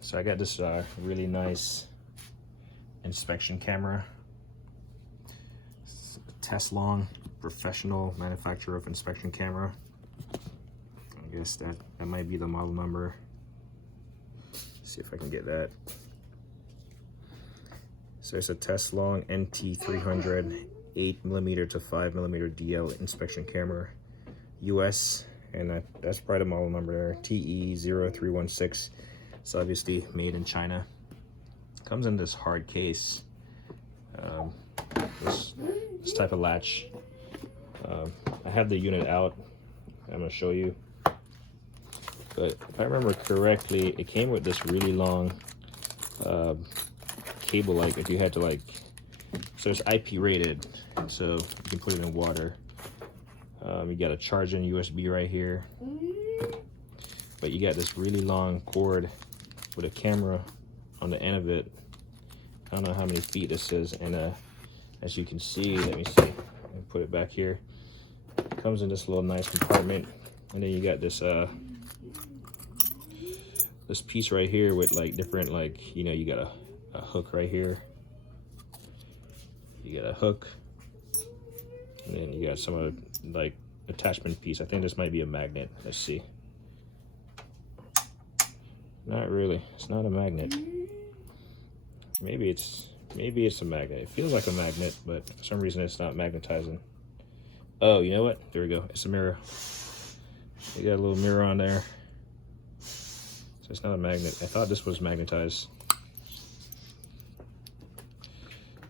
So I got this really nice inspection camera. It's a TESLONG, professional manufacturer of inspection camera. I guess that might be the model number. Let's see if I can get that. So it's a TESLONG NT300 8mm to 5mm DL inspection camera, US, and that's probably the model number there, TE0316. It's obviously made in China. Comes in this hard case, this type of latch. I have the unit out. I'm gonna show you. But if I remember correctly, it came with this really long cable, like if you had to like, so it's IP rated, so you can put it in water. You got a charging USB right here, but you got this really long cord with a camera on the end of it. I don't know how many feet this is, and as you can see, let me see, let me put it back here. It comes in this little nice compartment, and then you got this this piece right here with like different, like, you know, you got a hook right here, you got a hook, and then you got some other like attachment piece. I think this might be a magnet. Let's see. Not really, it's not a magnet. Maybe it's a magnet. It feels like a magnet, but for some reason it's not magnetizing. Oh, you know what, there we go, it's a mirror. You got a little mirror on there. So it's not a magnet. I thought this was magnetized.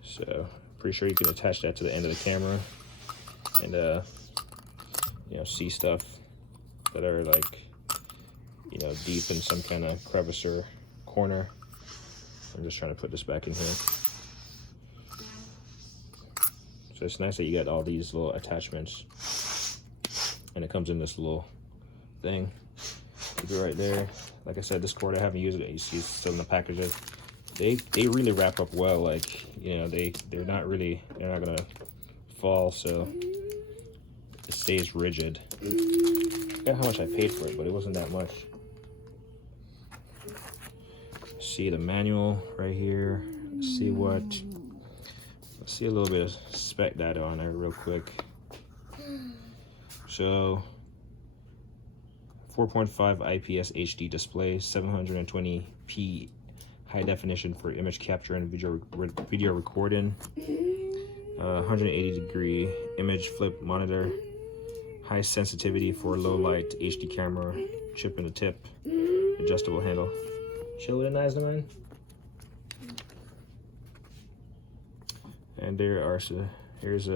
So pretty sure you can attach that to the end of the camera and you know, see stuff that are like, you know, deep in some kind of crevice or corner. I'm just trying to put this back in here. So it's nice that you got all these little attachments, and it comes in this little thing. Keep it right there. Like I said, this cord I haven't used it. You see it's still in the packaging. They really wrap up well. Like, you know, they're not gonna fall, so it stays rigid. I forgot how much I paid for it, but it wasn't that much. See the manual right here. Let's see a little bit of spec data on there real quick. So 4.5 IPS HD display, 720p high definition for image capture and video recording, 180-degree image flip monitor, high sensitivity for low light HD camera, chip in the tip, adjustable handle. Show it nice, man. And here's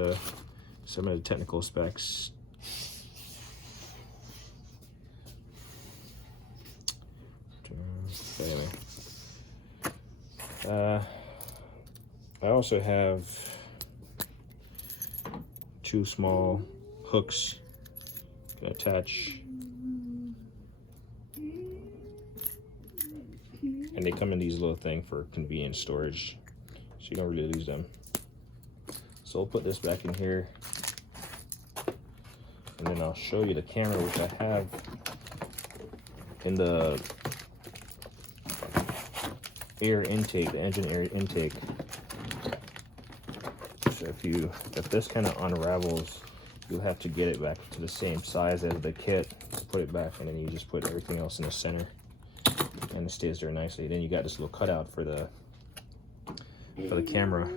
some of the technical specs. Anyway, I also have 2 small hooks you can attach, and they come in these little things for convenient storage, so you don't really lose them. So I'll put this back in here, and then I'll show you the camera, which I have in the air intake, the engine air intake. So if this kind of unravels, you'll have to get it back to the same size as the kit to put it back, and then you just put everything else in the center, and it stays there nicely. Then you got this little cutout for the camera.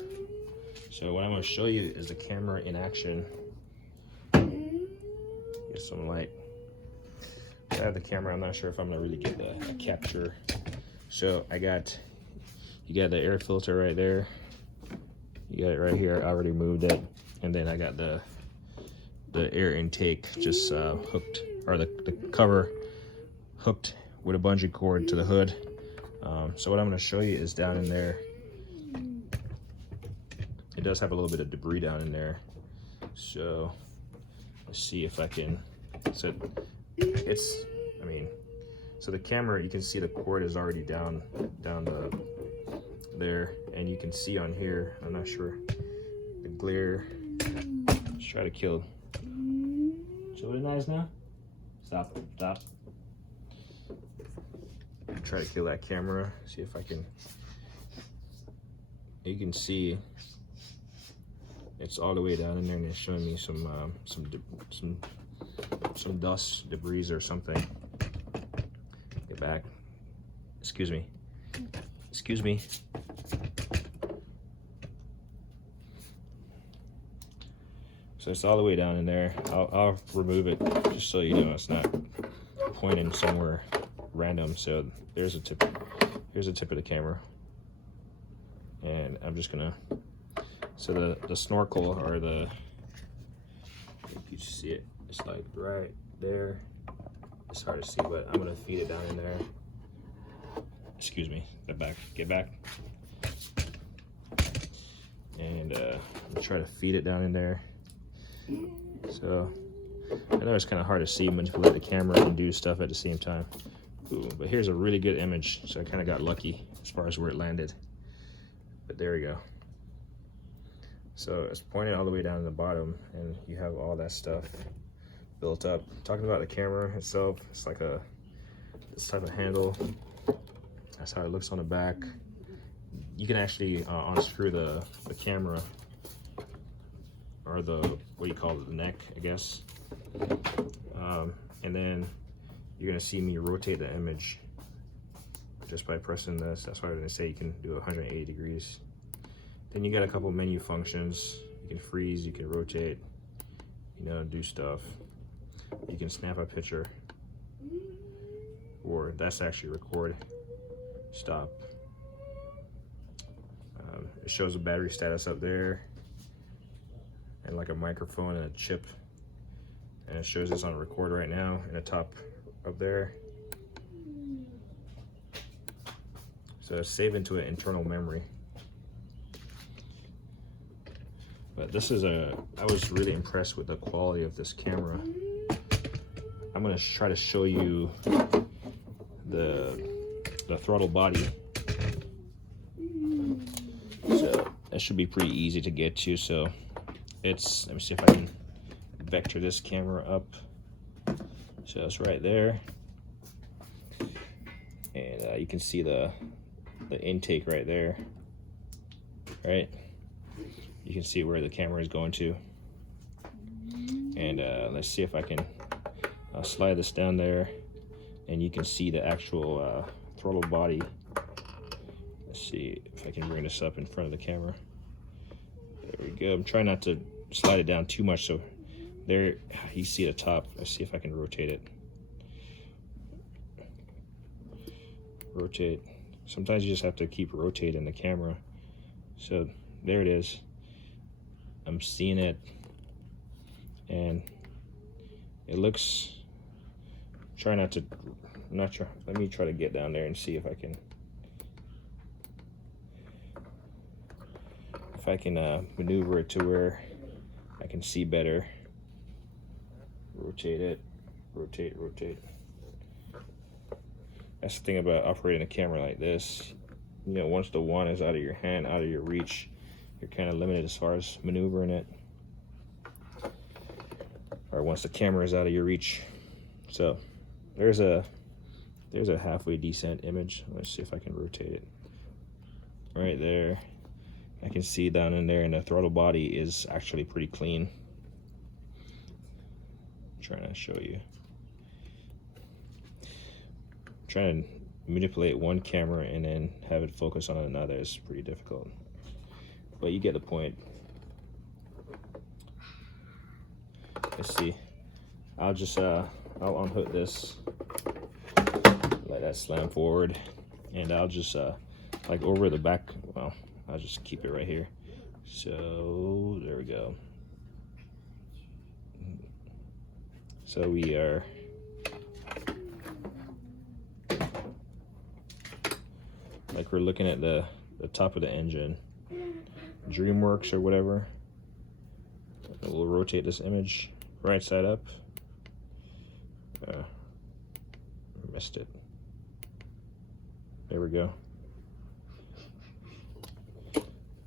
So what I'm going to show you is the camera in action. Get some light. I have the camera. I'm not sure if I'm going to really get a capture. So you got the air filter right there. You got it right here. I already moved it. And then I got the air intake just hooked, or the cover hooked with a bungee cord to the hood. So what I'm going to show you is down in there. It does have a little bit of debris down in there. So let's see if I can. So so the camera, you can see the cord is already down there, and you can see on here, I'm not sure, the glare. Let's try to kill. Show it nice now. Stop. try to kill that camera. See if I can. You can see it's all the way down in there, and it's showing me some dust, debris, or something. Get back. Excuse me. Excuse me. So it's all the way down in there. I'll remove it just so you know it's not pointing somewhere random. So there's a tip. Here's the tip of the camera, and I'm just gonna. So the snorkel, or the, if you see it, it's like right there. It's hard to see, but I'm gonna feed it down in there. Excuse me. Get back. Get back. And I'm gonna try to feed it down in there. So I know it's kind of hard to see, manipulate the camera and do stuff at the same time. Ooh, but here's a really good image, so I kind of got lucky as far as where it landed. But there we go. So it's pointed all the way down to the bottom, and you have all that stuff built up. Talking about the camera itself, it's like this type of handle. That's how it looks on the back. You can actually unscrew the camera, or the, what do you call it, the neck, I guess. And then you're gonna see me rotate the image just by pressing this. That's why I'm gonna say you can do 180 degrees. Then you got a couple menu functions. You can freeze, you can rotate, you know, do stuff. You can snap a picture, or that's actually record, stop. It shows the battery status up there, and like a microphone and a chip, and it shows it's on record right now in the top up there. So it's saved into an internal memory. But this is I was really impressed with the quality of this camera. I'm gonna try to show you the throttle body. So that should be pretty easy to get to. So let me see if I can vector this camera up. So it's right there, and you can see the intake right there, right? You can see where the camera is going to. And let's see if I can slide this down there, and you can see the actual throttle body. Let's see if I can bring this up in front of the camera. There we go. I'm trying not to slide it down too much, so there you see the top. Let's see if I can rotate it. Rotate. Sometimes you just have to keep rotating the camera. So there it is. I'm seeing it, and it looks, try not to, I'm not sure. Let me try to get down there and see if I can maneuver it to where I can see better. Rotate it, rotate, rotate. That's the thing about operating a camera like this. You know, once the wand is out of your hand, out of your reach, you're kind of limited as far as maneuvering it. Or once the camera is out of your reach. So there's a halfway decent image. Let's see if I can rotate it. Right there. I can see down in there, and the throttle body is actually pretty clean. I'm trying to show you. Trying to manipulate one camera and then have it focus on another is pretty difficult. But you get the point. Let's see. I'll just I'll unhook this, let that slam forward, and I'll just like over the back. Well, I'll just keep it right here. So there we go. So we are like, we're looking at the top of the engine, DreamWorks or whatever. We'll rotate this image right side up. Missed it. There we go.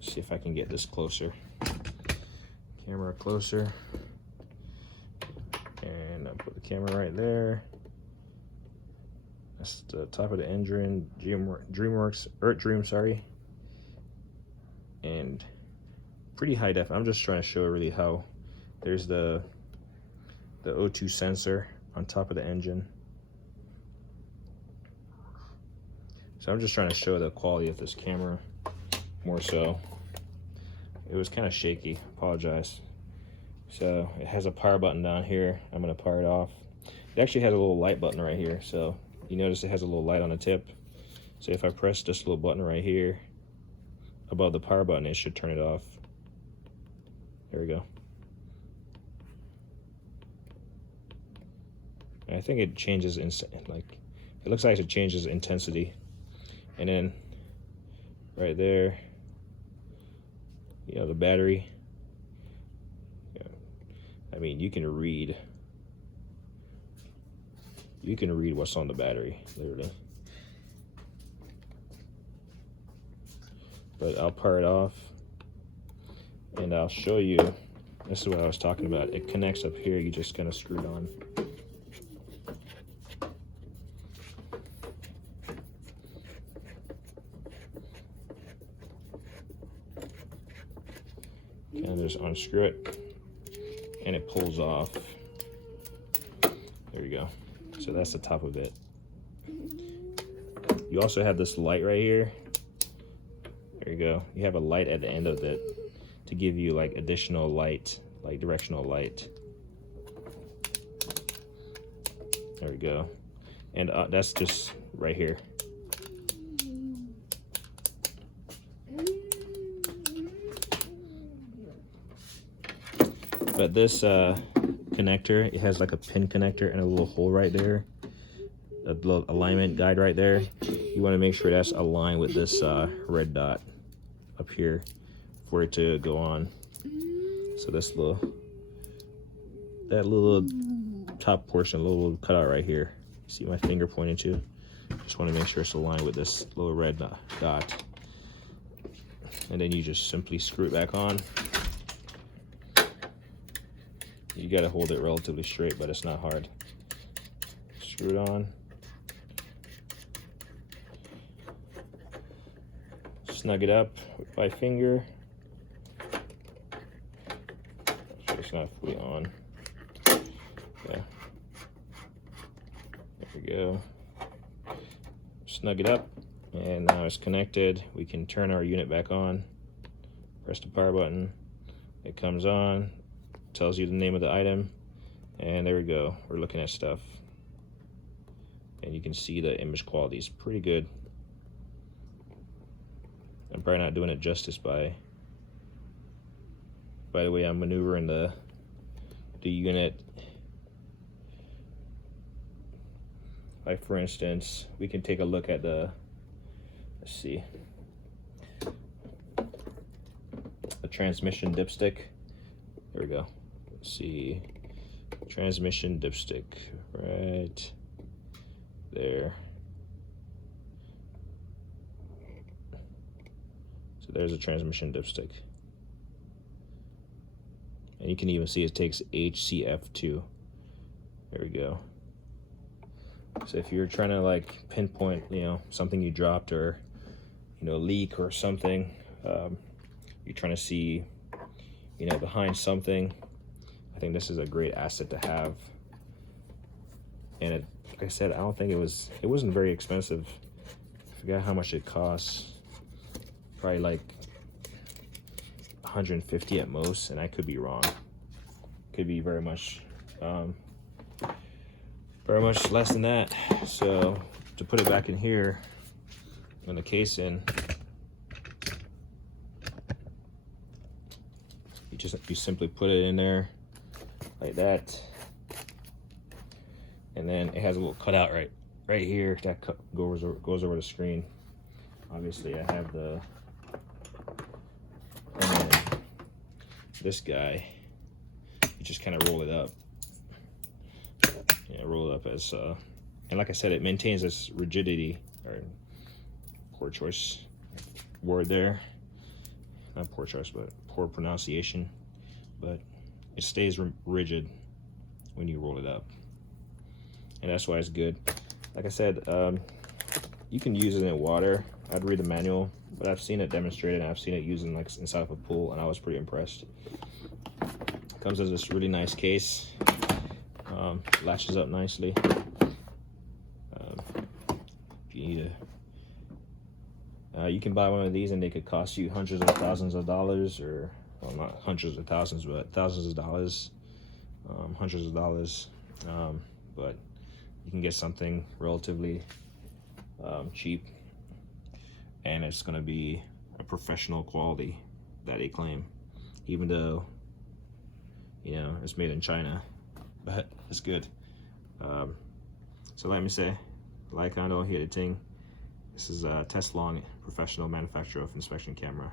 See if I can get this closer. Camera closer. And I'll put the camera right there. That's the top of the engine, Dream, sorry. And pretty high def. I'm just trying to show really how there's the O2 sensor on top of the engine. So I'm just trying to show the quality of this camera more so. It was kind of shaky, apologize. So it has a power button down here. I'm gonna power it off. It actually has a little light button right here. So you notice it has a little light on the tip. So if I press this little button right here above the power button, it should turn it off. There we go. And I think it changes like, it looks like it changes intensity. And then right there, you know, the battery. Yeah. I mean, you can read what's on the battery, literally. But I'll power it off and I'll show you. This is what I was talking about. It connects up here. You just kind of screw it on. Kind of just unscrew it and it pulls off. There you go. So that's the top of it. You also have this light right here. There you go. You have a light at the end of it to give you like additional light, like directional light. There we go. And that's just right here. But this connector, it has like a pin connector and a little hole right there. A little alignment guide right there. You want to make sure that's aligned with this red dot up here for it to go on. So that little top portion, little cutout right here. See my finger pointing to? Just want to make sure it's aligned with this little red dot. And then you just simply screw it back on. You gotta hold it relatively straight, but it's not hard. Screw it on. Snug it up with my finger. So it's not fully on. Yeah. There we go. Snug it up, and now it's connected. We can turn our unit back on. Press the power button. It comes on. Tells you the name of the item, and there we go. We're looking at stuff, and you can see the image quality is pretty good. I'm probably not doing it justice by the way I'm maneuvering the unit. Like for instance, we can take a look at the, let's see, the transmission dipstick. There we go. Let's see, transmission dipstick right there. So there's a transmission dipstick. And you can even see it takes HCF2. There we go. So if you're trying to like pinpoint, you know, something you dropped or, you know, leak or something, you're trying to see, you know, behind something, I think this is a great asset to have. And it, like I said, I don't think it wasn't very expensive. I forgot how much it costs. Probably like 150 at most, and I could be wrong. Could be very much less than that. So to put it back in here, in the casing, you simply put it in there like that, and then it has a little cutout right here that goes over the screen. Obviously, I have the, and then this guy, you just kind of roll it up. Yeah, roll it up as and like I said, it maintains this rigidity, or poor choice word there, not poor choice, but poor pronunciation, but it stays rigid when you roll it up, and that's why it's good. like I said, you can use it in water. I'd read the manual, but I've seen it demonstrated, and I've seen it used in, like, inside of a pool, and I was pretty impressed. Comes as this really nice case. Latches up nicely. If you need you can buy one of these, and they could cost you hundreds of thousands of dollars, or, well, not hundreds of thousands, but thousands of dollars, hundreds of dollars. But you can get something relatively cheap, and it's going to be a professional quality that they claim, even though, you know, it's made in China, but it's good. So let me say, like, I don't hear the thing. This is TESLONG, professional manufacturer of inspection camera.